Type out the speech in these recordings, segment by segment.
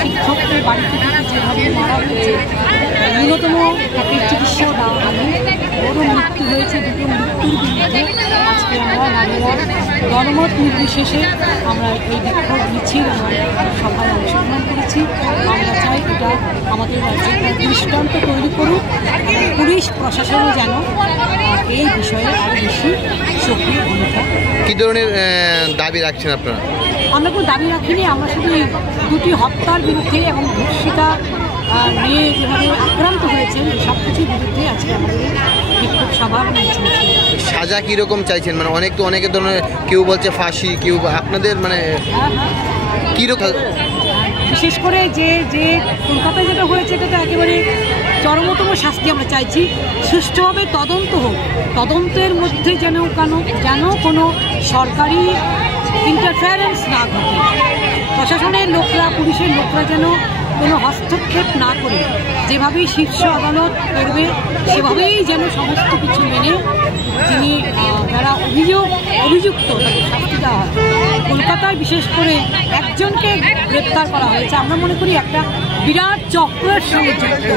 শিক্ষকদের বাড়িতে থেকে যেভাবে মারা হয়েছে, ন্যূনতম তাকে চিকিৎসা দেওয়া হয়নি, বড় মৃত্যু হয়েছে। দুটো মৃত্যুর বিরুদ্ধে আজকে আমরা নারীরা গণমত নির্বিশেষে আমরা এই বিক্ষোভ মিছিল সভায় অংশগ্রহণ করেছি। আমরা চাই এটা আমাদের রাজ্যে দৃষ্টান্ত তৈরি করুক, পুলিশ প্রশাসনও যেন এই বিষয়ে আরও বেশি সক্রিয় ভূমিকা। কী ধরনের দাবি রাখছেন আপনারা? আমরা কোনো দাবি রাখিনি, আমরা শুধু দুটি হত্যার বিরুদ্ধে এবং ধর্ষিতা মেয়ে যেভাবে আক্রান্ত হয়েছেন সব কিছুর বিরুদ্ধে আজকে আমাদের বিক্ষোভ সভা মিছিল। সাজা কীরকম চাইছেন? মানে অনেকের ধরনের, কেউ বলছে ফাঁসি, কেউ আপনাদের মানে কীরকম? বিশেষ করে যে কলকাতায় যেটা হয়েছে এটা তো একেবারে চরমতম শাস্তি আমরা চাইছি। সুষ্ঠুভাবে তদন্ত হোক, তদন্তের মধ্যে যেন কোনো সরকারি ইন্টারফারেন্স না ঘটে, প্রশাসনের লোকরা, পুলিশের লোকরা যেন কোনো হস্তক্ষেপ না করে যেভাবেই শীর্ষ আদালত করবে সেভাবেই যেন সমস্ত কিছু মেনে যিনি যারা অভিযুক্ত তাদের শাস্তি দেওয়া হয়। কলকাতায় বিশেষ করে একজনকে গ্রেপ্তার করা হয়েছে, আমরা মনে করি একটা বিরাট চক্রের সঙ্গে যুক্ত।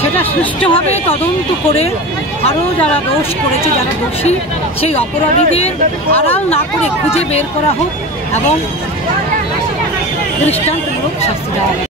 সেটা সুষ্ঠুভাবে তদন্ত করে আরও যারা দোষ করেছে, যারা দোষী, সেই অপরাধীদের আড়াল না করে খুঁজে বের করা হোক এবং দৃষ্টান্তমূলক শাস্তি দেওয়া হোক।